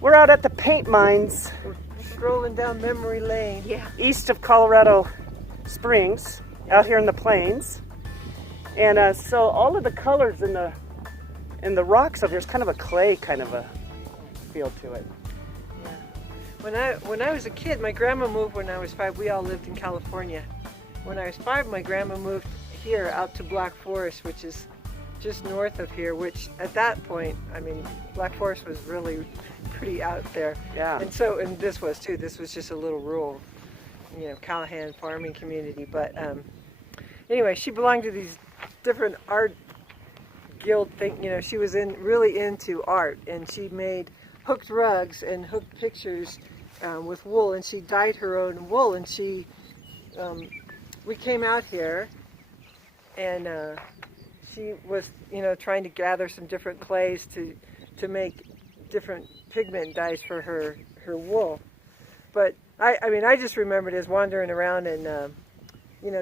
We're out at the paint mines. We're strolling down memory lane. Yeah. East of Colorado Springs, out here in the plains. And so all of the colors in the rocks over here is kind of a clay kind of a feel to it. Yeah. When I was a kid, my grandma moved when I was 5. We all lived in California. When I was 5, my grandma moved here out to Black Forest, which is just north of here, which at that point, I mean, Black Forest was really pretty out there. Yeah. And this was too. This was just a little rural, Callahan farming community. But anyway, she belonged to these different art guild thing. She was really into art, and she made hooked rugs and hooked pictures with wool, and she dyed her own wool. And we came out here, and she was, trying to gather some different clays to make different pigment dyes for her wool. But I just remembered as wandering around and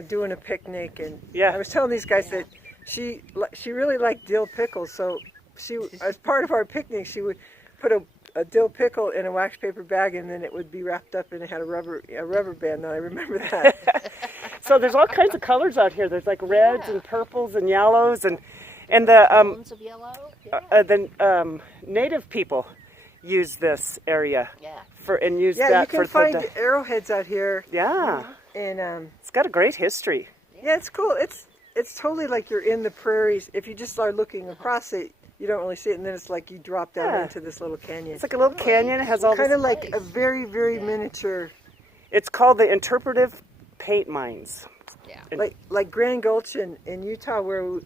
doing a picnic, and I was telling these guys that she really liked dill pickles. So she, as part of our picnic, she would put a dill pickle in a wax paper bag, and then it would be wrapped up and it had a rubber band. And I remember that. So there's all kinds of colors out here. There's like reds and purples and yellows, and the Tones of yellow. the native people use this area and use that you can for find arrowheads out here. Yeah, and it's got a great history. Yeah, it's cool. It's totally like you're in the prairies. If you just start looking across it, you don't really see it, and then it's like you drop down into this little canyon. It's like a little canyon. It has all kind of like a very, very miniature. It's called the Interpretive paint mines. Yeah. Like Grand Gulch in Utah, where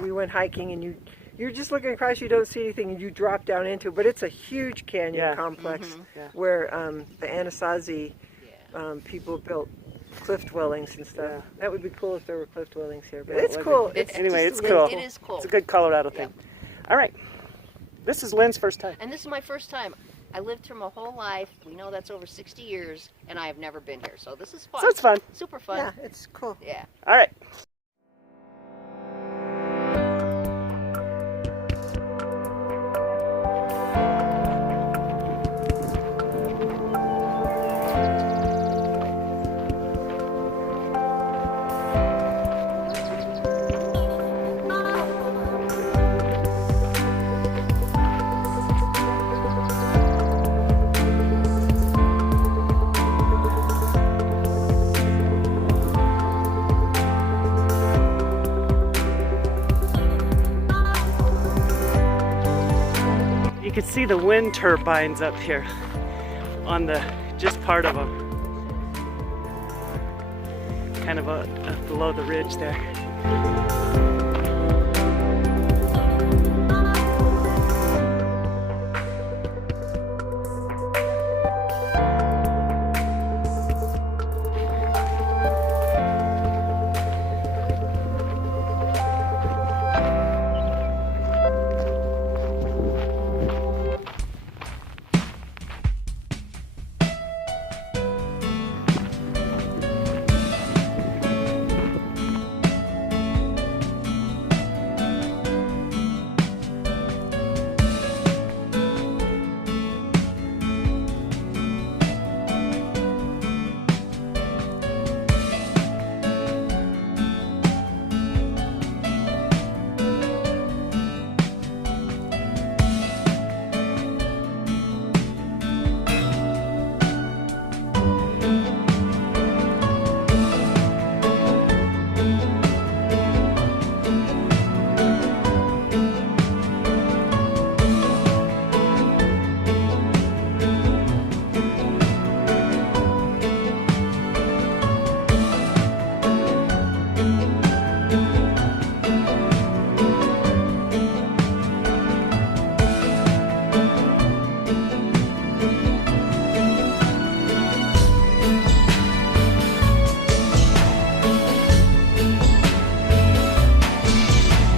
we went hiking, and you're just looking across, you don't see anything, and you drop down into it. But it's a huge canyon complex where the Anasazi people built cliff dwellings and stuff. Yeah. That would be cool if there were cliff dwellings here. But it's cool. Anyway, it's cool. It is cool. It's a good Colorado thing. All right. This is Lynn's first time. And this is my first time. I lived here my whole life. We know that's over 60 years, and I have never been here. So this is fun. So it's fun. Super fun. Yeah, it's cool. Yeah. All right. You can see the wind turbines up here on the just part of them, kind of below the ridge there.